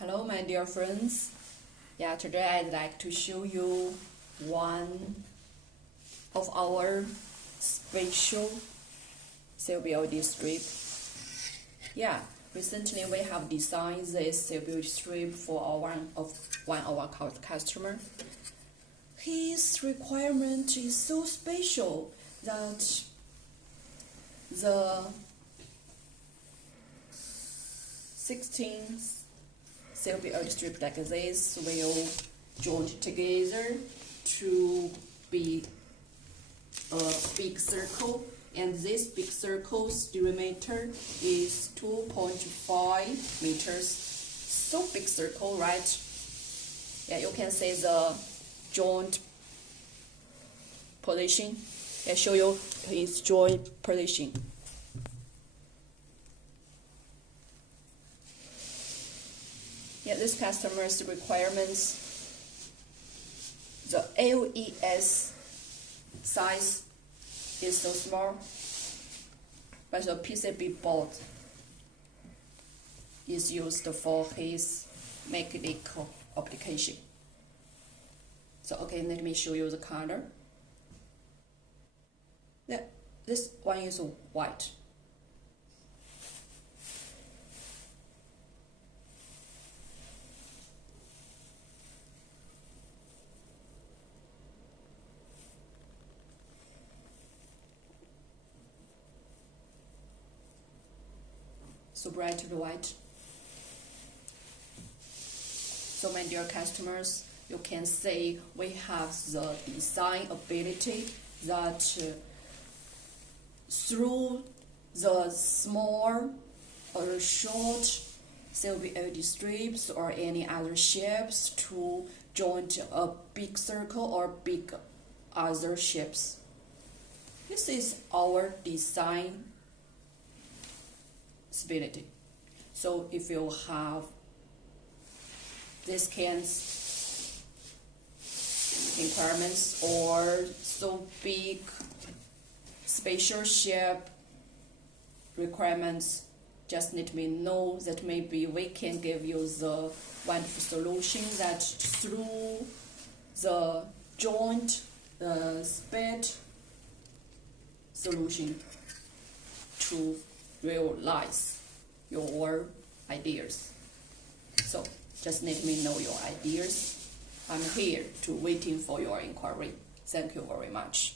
Hello my dear friends. Today I'd like to show you one of our special COB strip. Recently we have designed this COB strip for one of our customer. His requirement is so special that the 16 COB strip like this will join together to be a big circle, and this big circle's diameter is 2.5 meters. So big circle, right? You can see the joint position. I show you its joint position. This customer's requirements, the LES size is so small, but the PCB board is used for his mechanical application. Let me show you the color. This one is white. So bright white. So my dear customers, you can see we have the design ability that through the small or short COB strips or any other shapes to join a big circle or big other shapes. This is our design ability. So if you have this kind requirements or so big spatial shape requirements, just let me know that maybe we can give you the wonderful solution that through the joint speed solution to realize your ideas. So just let me know your ideas. I'm here to waiting for your inquiry. Thank you very much.